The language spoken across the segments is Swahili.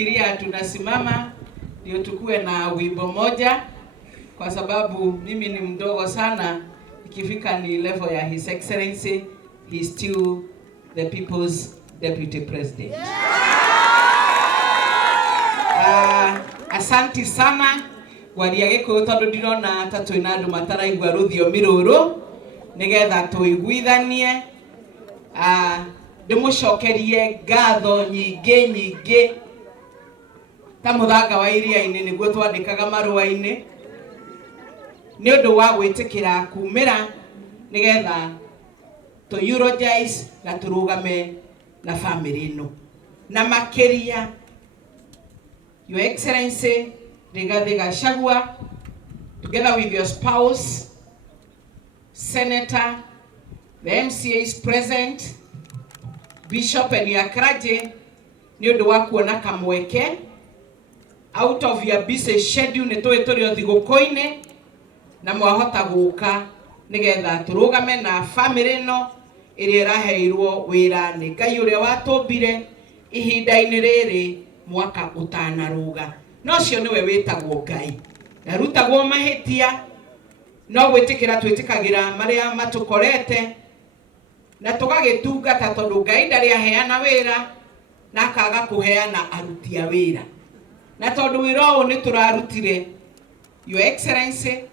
nilifikiria tunasimama ndio tukue na wimbo moja, kwa sababu mimi ni mdogo sana. Ikifika ni level ya His Excellency, he is still the people's deputy president. Asanti sana waria giko tondu ndirona ta twina andu mataraigua ruthiomi ruru nigetha tuiguithanie. Ndimucokerie ngatho nyingi ta muthanga wa iria-ini niguo twandikaga marua-ini ni undu wa gwitikira kumira nigetha to eulogize na turugame na family ino na makiria. Your Excellency Rigathi Gachagua, together with your spouse, Senator, the MCAs present, Bishop and your clergy, ni undu wa kuona kamweke out of your busy schedule ni turi othiguko-ini na mwahota guka nigetha turugame na family no iria iraheirwo wira ni Ngai uria watumbire ihinda-ini riri mwaka utanaruga. No cio niwe witagwo Ngai na rutagwo mahitia no gwitikira twitikagira maria matukorete na tugagitungata tondu Ngai ndari aheana wira na akaga kuheana aruti a wira. Na tondu wira uyu ni turarutire, Your Excellency,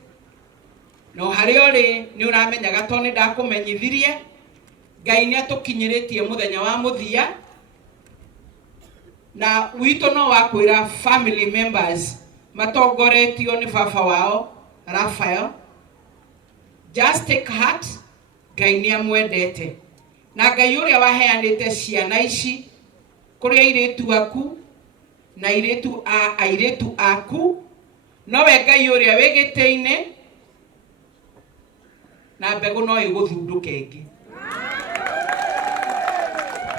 no hari ori ni uramenyaga toni ndakumenyithirie Ngai ni atukinyiritie muthenya wa muthia na wito no wakwira family members matongoretio ni baba wao Raphael. Just take heart, Ngai ni amwendete na Ngai uria waheanite ciana ici kuria iritu aku na airetu aku nowe Ngai uria wigite-ini na mbegu no iguthunduke ingi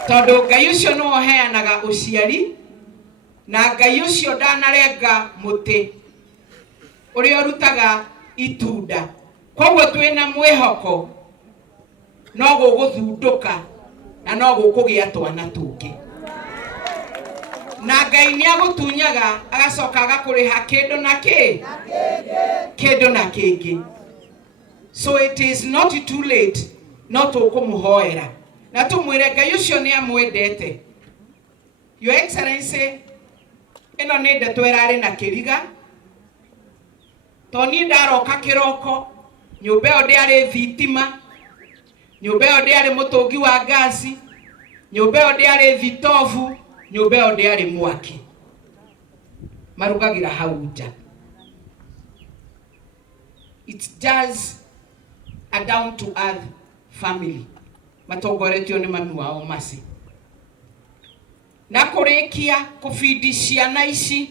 tondu Ngai ucio no oheanaga uciari na Ngai ucio ndanarenga muti uria urutaga itunda. Koguo twina mwihoko no guguthunduka na no gukugia twana tungi na Ngai ni agutunyaga agacoka agakuriha kindu na kingi. So it is not too late not to kumuhoera na tumwire Ngai ucio ni amwendete. Your Excellency, ino ni ndeto irari na kiriga toni ndaroka kiroko nyumba yo ndiari thitima, nyumba yo ndiari mutungi wa gasi, nyumba yo ndiari thitovu, nyumba yo ndiari mwaki marugagira hau nja. It's just a down to earth family matongoretio ni mami wao Masi na kurikia kufidi ciana ici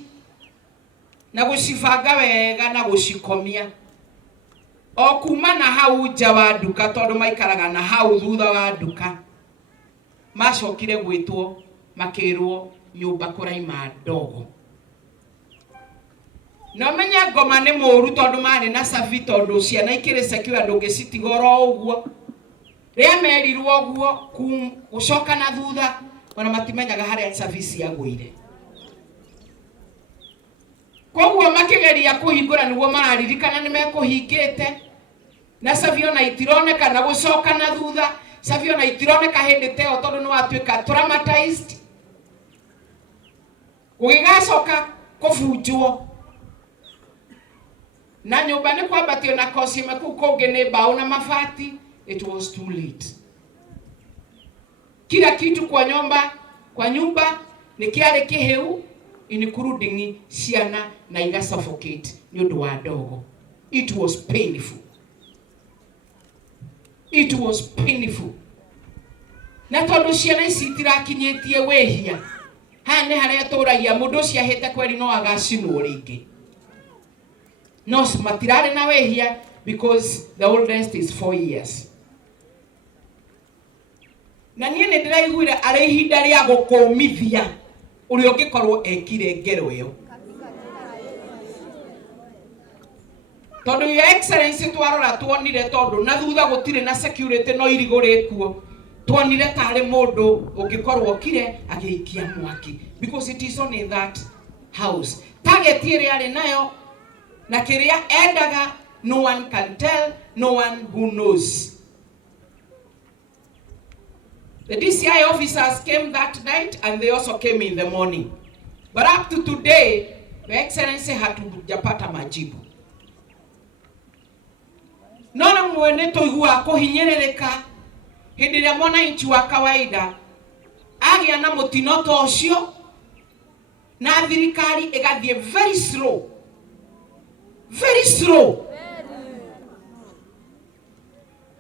na gucibanga wega na gucikomia o kuma na hau nja wa nduka tondu maikaraga na hau thutha wa nduka macokire gwitwo makirwo nyumba kuraima ndogo. No menya ngoma ni muru tondu mari na savi tondu ciana ikire secure ndungicitigora uguo ria merirwo uguo gucoka na thutha ona matimenyaga haria service yagwire. Koguo makigeria kuhingura niguo mararirikana ni mekuhingite na savi ona itironeka na gucoka na thutha. Savi ona itironeka hindi teo tondu ni watuika traumatized gugigacoka kubunjwo na nyumba ni kwambatio na kosima ku kungi ni mbao na mabati. It was too late. Kila kitu kwa nyumba ni kiari kiheu including ciana na iga suffocate ni undu wa ndogo. It was painful. It was painful. Na tondu ciana ici itirakinyitie wehia hani haria turagia mundu cia hete kweri no agacinwo ringi no matirare na wehia because the oldest is 4 years. Na nie ni ndiraiguire ari ihinda ria gukumithia uri ungikorwo ekire ngero iyo tondu Your Excellency twarora tuonire tondu na thutha gutire na security no irigurikuo tuonire tare mundu ungikorwo kire agiikia mwaki, because it is only that house. Target ire ari nayo na kiria endaga, no one can tell, no one who knows. The DCI officers came that night and they also came in the morning. But up to today, Your Excellency hatujapata majibu. Nona mwene toigua kuhinyerereka hindi ya mwananchi wa kawaida agia na mutino to ucio na thirikari igathie very slow.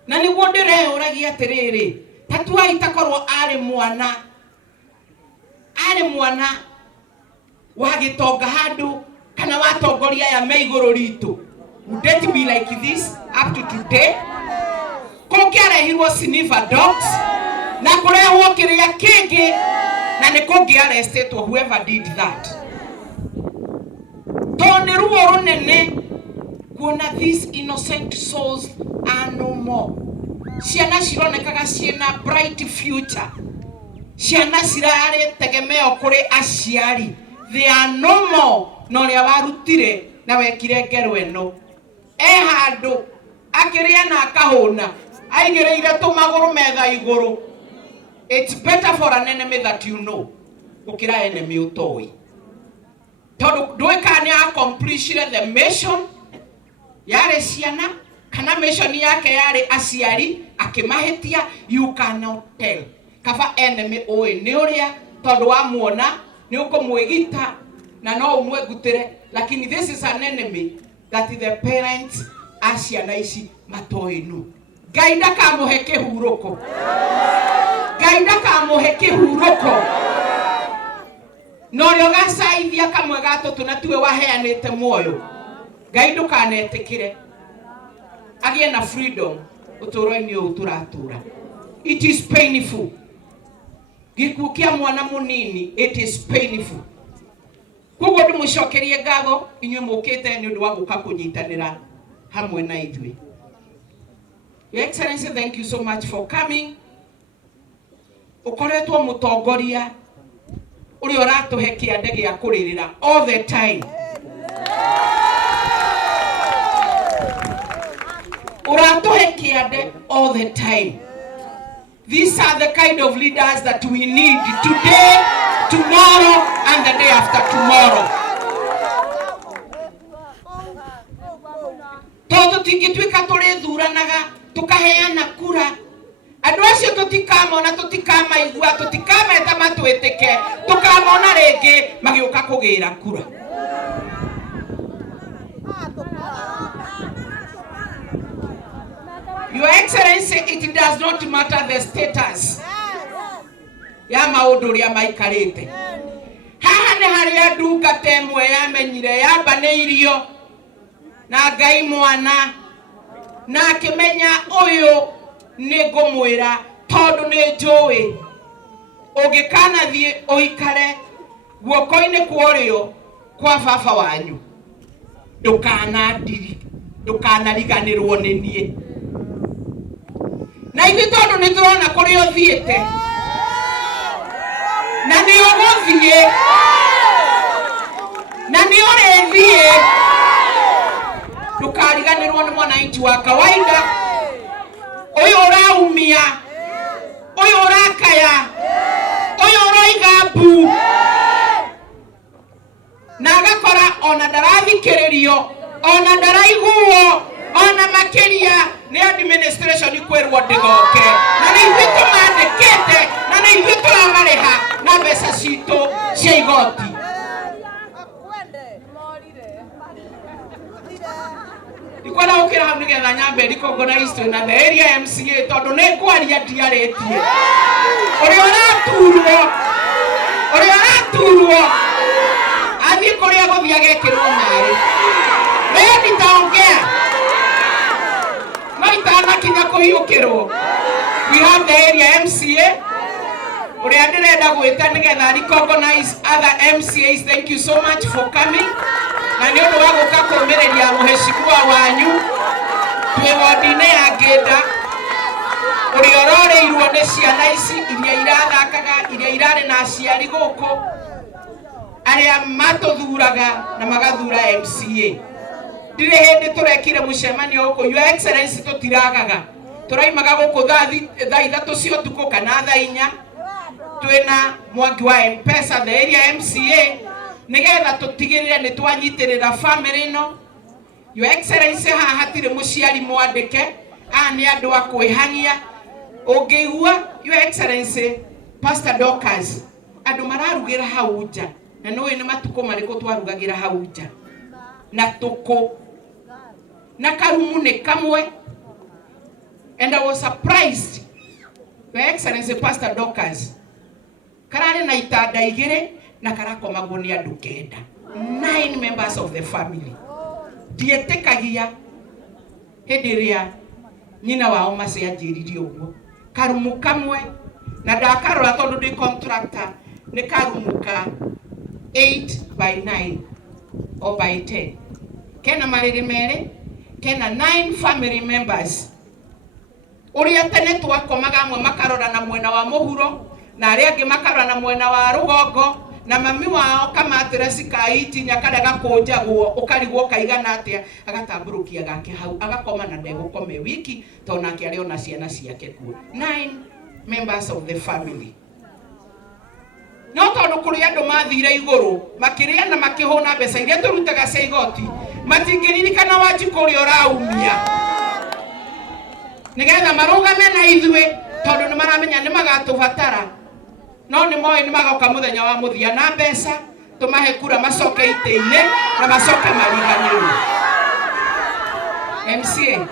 Na ni wondere uragia atiriri tatua itakorwo ari mwana wagitonga handu kana watongoria ya meiguru ritu. Would it be like this up to today? Kongiarehirwo sniper dogs na kurehwo kiria kingi na ni kongiarestetwo whoever did that. Tone ruo runene kuona these innocent souls are no more. Ciana cironekaga ciena bright future. Ciana cirare tegemeo kuri aciari. They are no more. No ria warutire na wekire ngero eno. Handu akiria na akahuna aigereire tumaguru metha iguru. It's better for an enemy that you know ukira enemy utoi. Todo doika ni accomplish the mission yare ciana kana mission yake yare aciari akimahetia. You cannot tell kaba enemy oi ni uria todo amuona ni ukomwegita na no umwegutire, lakini this is an enemy that the parents aciana ici matoinu. Gaida kamuhe kihuruko. No yogacaithia kamwe gato tunatue waheanite muoyo. Gaidu kanetikire agie na freedom uturo-ini uturatura. It is painful. Gikukia mwana munini, it is painful. Kugo ndimucokerie ngatho inyuĩ mukite ni undu wa guka kunyitanira hamwe na ithui. Your Excellency, thank you so much for coming. Ukoretwo mutongoria uri uratuhe kiande gia kuririra all the time. Uratuhe kiande all the time. These are the kind of leaders that we need today, tomorrow, and the day after tomorrow. Toto tingitwika turithuranaga tukaheana kura. Andu acio tutikamona tutikamaigua tutikameta matwitike tukamona ringi magiuka kugira kura. Your Excellency, it does not matter the status ya maundu ria maikarite. Haha ni haria ndungata imwe yamenyire yambaneirio na Ngai mwana na akimenya uyu ni ngumwira tondu ni njui ungikana thie uikare guoko-ini kwa urio kwa baba wanyu ndukanariganirwo ni nie. Na ithuĩ tondu ni turona kũrĩa ũthiĩte na nĩ ũgũthiĩ na nĩ ũrĩthiĩ, ndũkariganĩrwo nĩ mwananchi wa kawaida ũyũ ũraumia, ũyũ ũrakaya, ũyũ ũroiga mbu na agakora ona ndarathikĩrĩrio, ona ndaraiguo, ona makĩria ni administration ikwirwo ndigoke na ni ithuĩ tũmandĩkĩte na ni ithuĩ tũramariha na mbeca citũ cia igoti. Ndikwenda gũkĩra hau nĩgetha nyambe recognize na the area MCA tondu nĩ kwaria ndiarĩtie. Ũrĩa ũraturwo athiĩ kũrĩa gũthiĩ agekĩrwo maĩ. Leo nitaongea kinya kuhiukirwo. We have the area MCA uria ndirenda gwita nigetha recognize other MCAs. Thank you so much for coming. Na ni undu wa guka kumiriria muheshimiwa wanyu twi wodi-ini ya Ngĩnda uri ororeirwo nĩ ciana ici iria irathakaga iria irarĩ na aciari gũkũ arĩa matũthuraga na magathura MCA. Ndirĩ hĩndĩ tũrekire mũcemanio gũkũ Your Excellency tũtiragaga. Tũraimaga gũkũ thaa ithatũ cia ũtukũ kana thaa inya twĩna Mwangi wa M-Pesa the area MCA nĩgetha tũtigĩrĩre nĩ twanyitĩrĩra family ĩno. Your Excellency haha hatirĩ mũciari mwandĩke, aya nĩ andũ a kwĩhania. Ũngĩigua Your Excellency Pastor Dorcas andũ mararugĩra hau nja na nĩwe nĩ matukũ marĩkũ twarugagĩra hau nja na tũkũ na karumu nĩ kamwe. And I was surprised, Your Excellency Pastor Dorcas kararĩ na itanda igĩrĩ na karakomagwo nĩ andũ kenda, 9 members of the family. Ndietĩkagia hĩndĩ ĩrĩa nyina wao macenjĩririe ũguo karumu kamwe, na ndakarora tondũ ndĩ contractor nĩ karumu ka 8x9 or by 10 kena marĩrĩ merĩ, kena 9 family members. Ũrĩa tene twakomaga amwe makarora na mwena wa mũhuro na arĩa angĩ makarora na mwena wa rũgongo, na mami wao kamatĩra cikaitinya karĩa gakũnjagwo ũkarigwo kaigana atĩa, agatambũrũkia gake hau agakoma na ndegũkome wiki tondũ nake arĩ ona ciana ciake kuo. 9 members of the family. No tondũ kũrĩ andũ mathire igũrũ makĩrĩa na makĩhũna mbeca iria tũrutaga cia igoti matingĩririkana Wanjikũ ũrĩa ũraumia nĩgetha marũgame na ithuĩ tondũ nĩ maramenya nĩ magatũbatara. No nĩ moĩ nĩ magoka mũthenya wa mũthia na mbeca tũmahe kura macoke itĩ-inĩ na macoke mariganĩrwo. MCA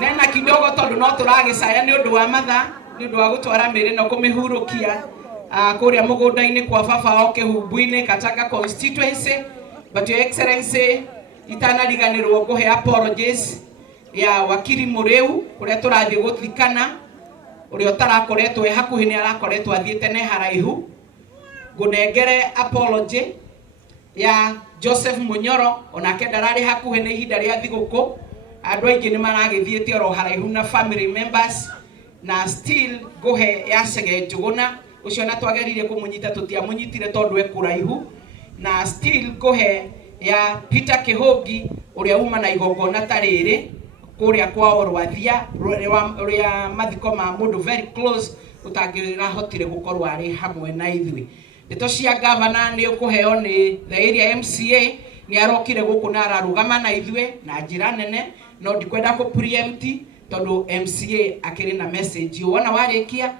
nena kidogo tondũ no tũragĩcaya nĩ ũndũ wa mathaa, nĩ ũndũ wa gũtwara mĩrĩ na kũmĩhurũkia kũrĩa mũgũnda-inĩ kwa baba o Kĩhumbu-inĩ Gatanga constituency. But Your Excellency itanariganĩrwo ngũhe apologies ya wakiri Mũrĩu ũrĩa tũrathiĩ gũthikana, ũrĩa ũtarakoretwo hakuhĩ nĩ arakoretwo athiĩte ne haraihu. Ngũnengere apology ya Joseph Munyoro onake ndararĩ hakuhĩ nĩ ihinda rĩa thigũkũ. Andũ aingĩ nĩ maragĩthiĩte oro haraihu na family members, na still ngũhe ya Chege Njũgũna ũcio na twageririe kũmũnyita tũtiamũnyitire tondũ ekũraihu, na still ngũhe ya Peter Kĩhũngi ũrĩa uma na igongona ta rĩrĩ kũrĩa kwao Rwathia ũrĩa mathiko ma mũndũ very close ũtangĩrahotire gũkorwo arĩ hamwe na ithuĩ. Ndeto cia governor nĩ ũkũheo nĩ the area MCA, nĩ arokire gũkũ na ararũgama na ithuĩ na njĩra nene, no ndikwenda kũ preempt tondũ MCA akĩrĩ na message wona warĩkia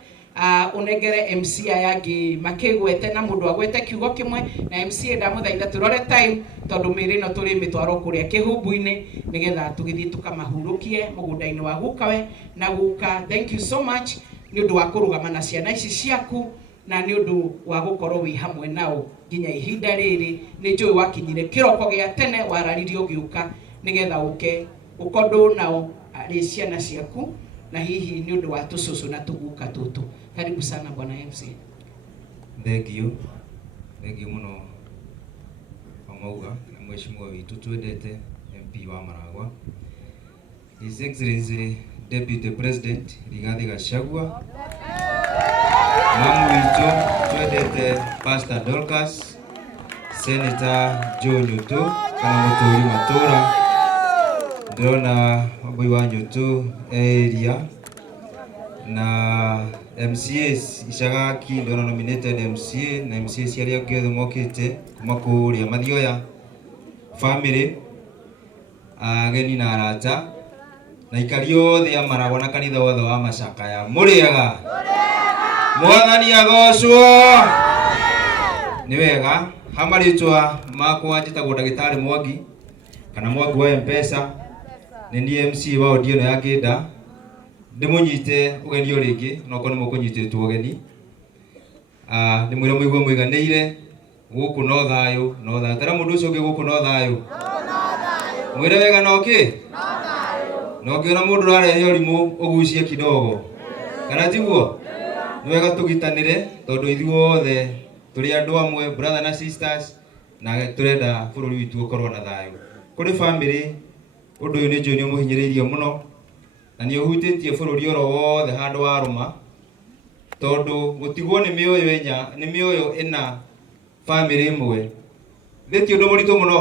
unengere MCA yangi makĩgwete na mũndũ agwete kiugo kĩmwe na MCA ndamũthaitha tũrore time tondũ mĩrĩ no tũrĩ mĩtwaro kũrĩa Kĩhumbu-inĩ nĩgetha tũgĩthiĩ tũkamahurũkie mũgũnda-inĩ wa gukawe na guka. Thank you so much nĩ ũndũ wa kũrũgama na ciana ici ciaku na nĩ ũndũ wa gũkorwo wĩ hamwe nao nginya ihinda rĩrĩ. Nĩ njũĩ wakinyire kĩroko gĩa tene wararirie ũgĩũka nĩgetha ũke ũkondwo nao arĩ ciana ciaku na hihi nĩ ũndũ wa tũcũcũ na tũguka tũtũ. Karibu sana bwana MCA. Thank you muno Wamauga na mheshimiwa witũ twendete MP wa Maragwa, His Excellency Deputy President Rigathi Gachagua, mamu witũ twendete Pastor Dorcas, Senator Joe Nyoto kana mũtũri matũra, ndĩrona Wambui wa Nyoto area na MCAs Ishagaki ndona nominated MCA na MCAs arĩa angĩ othe mokĩte kuma kũrĩa Mathioya family, ageni na arata na ikari othe a Maragwa na kanitha wothe wa Macakaya. Mũrĩega? Mwathani agocwo. Nĩ wega hamarĩtwa makwa njĩtagwo ndagĩtarĩ Mwangi kana Mwangi wa M-Pesa, nĩ niĩ MC wa audio ya Kĩnda. Ndĩmũnyite ũgeni o rĩngĩ no korwo nĩ mũkũnyitĩtwo ũgeni. Ndĩmwĩre mũigua mũiganĩire gũkũ no thayũ no thayũ. Tara mũndũ ũcio ũngĩ gũkũ no thayũ. Mwĩre wega no kĩ? No ngĩona mũndũ ũrarehe ũrimũ ũgucie kidogo kana tiguo? Nĩ wega tũgitanĩre tondũ ithuothe tũrĩ andũ amwe, brother na sisters, na tũrenda bũrũri witũ ũkorwo na thayũ. Kũrĩ family ũndũ ũyũ nĩ njũĩ nĩ ũmũhinyĩrĩirie mũno na nĩ ũhutĩtie bũrũri oro wothe handũ warũma, tondũ gũtigwo nĩ mĩoyo ĩna family ĩmwe thĩ ti ũndũ mũritũ mũno.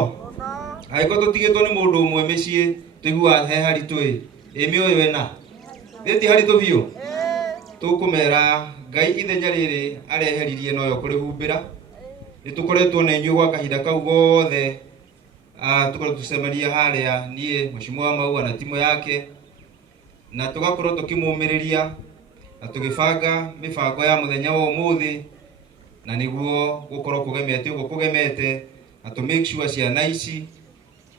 Angĩkorwo tũtigĩtwo nĩ mũndũ ũmwe mĩciĩ tũiguaga he haritũ mĩoyo ĩna thĩ ti haritũ biũ. Tũkũmera Ngai ithenya rĩrĩ areheririe noyo kũrĩhumbĩra. Nĩ tũkoretwo na inyuĩ gwa kahinda kau gothe, tũkoretwo tũcemania harĩa niĩ Mheshimiwa Maua na timu yake, na tũgakorwo tũkĩmũmĩrĩria na tũgĩbanga mĩbango ya mũthenya wa ũmũthĩ, na nĩguo gũkorwo kũgemete ũguo kũgemete, na to make sure ciana ici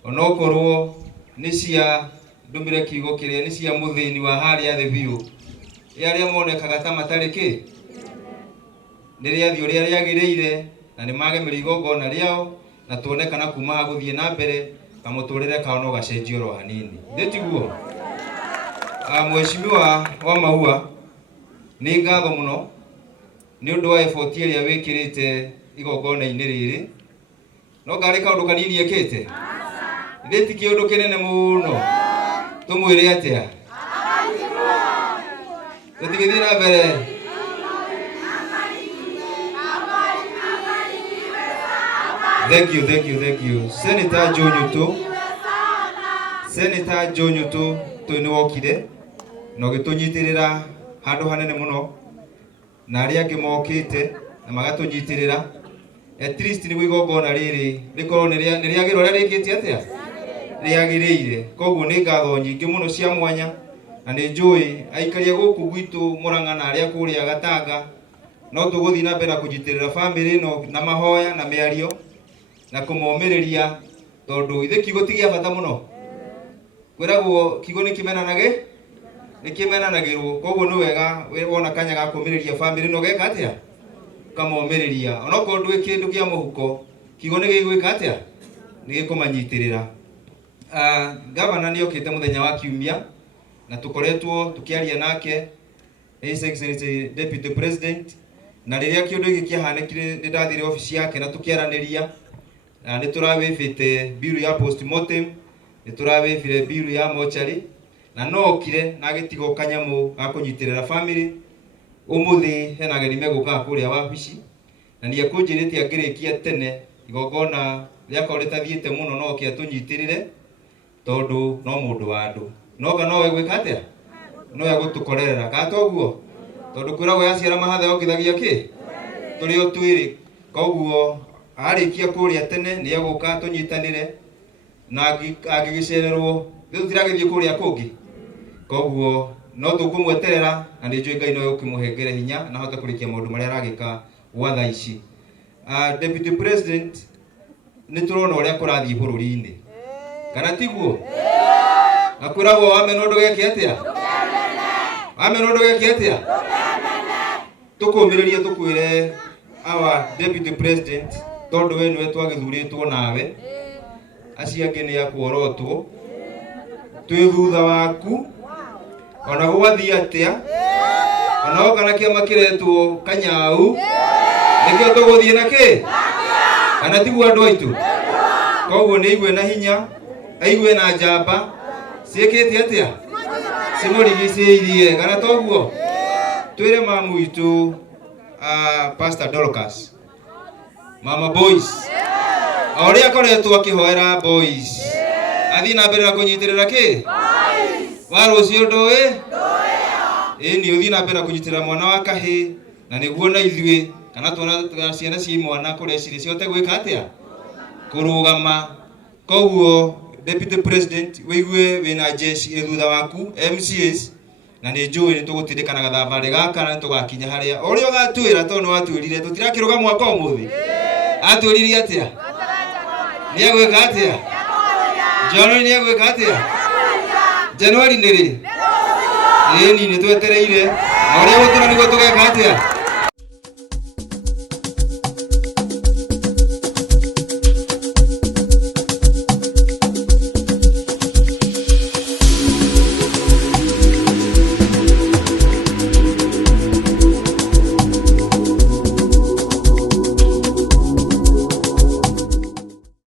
onokorwo nĩ cia ndũmĩre kiugo kĩrĩa nĩ cia mũthĩni wa harĩa thĩ biũ, arĩa monekaga ta matarĩ kĩ nĩ rĩathio rĩrĩa rĩagĩrĩire na nĩ magemeria igongona rĩao, na tuonekana kuma gũthiĩ na mbere kamũtũrĩre kao no gacenjio ro hanini. Ndĩtiguo Mheshimiwa wa Maua, nĩ ngatho mũno nĩ ũndũ wa effort ĩrĩa wĩkĩrĩte igongona-inĩ rĩrĩ. No ngarĩ kaũndũ kanini ekĩte ndĩti kĩũndũ kĩnene mũno, tũmwĩre atĩa tũtigĩthiĩ na mbere. Thank you. Senator Joe Nyuto nĩ wokire na ũgĩtũnyitĩrĩra handũ hanene mũno, na arĩa angĩ mokĩte na magatũnyitĩrĩra. At least nĩguo igongona rĩrĩ rĩkorwo nĩ rĩagĩrĩire ũrĩa rĩkĩte atĩa rĩagĩrĩire. Koguo nĩ ngatho nyingĩ mũno cia mwanya, na nĩ njũĩ aikaria gũkũ gwitũ Mũrang'a na arĩa kũrĩa Gatanga no tũgũthiĩ na mbere na kũnyitĩrĩra family ĩno na mahoya na mĩario na kũmomĩrĩria, tondũ ithe kiugo ti gĩa bata mũno. Kwĩragwo kiugo nĩ kĩmenanagĩrwo, koguo nĩ wega wona kanya ga kũmĩrĩria family ĩno geka atĩa kamomĩrĩria. Onokorwo ndwĩ kĩndũ kĩa mũhuko, kiugo nĩ gĩgwĩka atĩa nĩ gĩkũmanyitĩrĩra. Gavana nĩ okĩte mũthenya wa Kiumia na tũkoretwo tũkĩaria nake, His Excellency Deputy President, na rĩrĩa kĩũndũ gĩkĩ kĩahanĩkire nĩ ndathire ofici yake na tũkĩaranĩria. Nĩ tũrawĩbĩte bill ya postmortem, nĩ tũrawĩbire bill ya mortuary, na no okire na gĩtigo kanyamũ ga kũnyitĩrĩra family. Ũmũthĩ hena ageni megũkaga kũrĩa wabici, na nĩ ekũnjĩrĩte angĩrĩkia tene igongona rĩakorwo rĩtathiĩte mũno no oke atũnyitĩrĩre, tondũ no mũndũ wa andũ. Noga no egwĩka atĩa no egũtũkorerera gatoguo, tondũ kwĩragwo yaciara mahatha yongithagia kĩ tũrĩ o twĩrĩ. Koguo arĩkia kũrĩa tene nĩ egũka tũnyitanĩre, na angĩgĩcererwo tũtiragĩthiĩ kũrĩa kũngĩ. Koguo no tũkũmweterera, na nĩ njũĩ Ngai no ũkĩmũhengere hinya na ahote kũrĩkia maũndũ marĩa aragĩka gwa thaa ici. Deputy President, nĩ tũrona ũrĩa kũrathiĩ bũrũri-inĩ, kana tiguo? Na kwĩragwo wamena ũndũ geke atĩa wamena ũndũ geke atĩa tũkũmĩrĩria tũkwĩre our Deputy President, tondũ we nĩwe twagĩthurĩtwo nawe, acio angĩ nĩ akuorotwo, twĩ thutha waku ona gwathiĩ atĩa, ona oka na kĩama kĩretwo Kanyau, nĩkĩo tũgũthiĩ na kĩ kana tiguo andũ aitũ? Koguo nĩ igue na hinya, aigue na njamba, ciĩkĩte atĩa cimũrigicĩirie, kana toguo? Twĩre mamu witũ Pastor Dorcas, Mama Boys, ũrĩa akoretwo akĩhoera boys, athiĩ na mbere na kũnyitĩrĩra kĩ wa rũciũ ndũĩ ĩni, ũthiĩ na mbere na kũnyitĩrĩra mwana wa kahĩ, na nĩguo na ithuĩ kana tuona ciana cia mwana kũrĩa cirĩ cihote gwĩka atĩa kũrũgama. Koguo Deputy President, wĩigue wĩna jeshi thutha waku MCAs, na nĩ njũĩ nĩ tũgũtindĩkanaga thabarĩ gaka na tũgakinya harĩa ũrĩa ũgatwĩra, tondũ nĩ watwĩrire tũtirakĩrũga mwaka ũmũthĩ. Atwĩrire atĩa nĩ egwĩka atĩa January, nĩ egwĩka atĩa January nĩ rĩ ĩni nĩ twetereire, na ũrĩa gũtũra nĩguo tũgeka atĩa.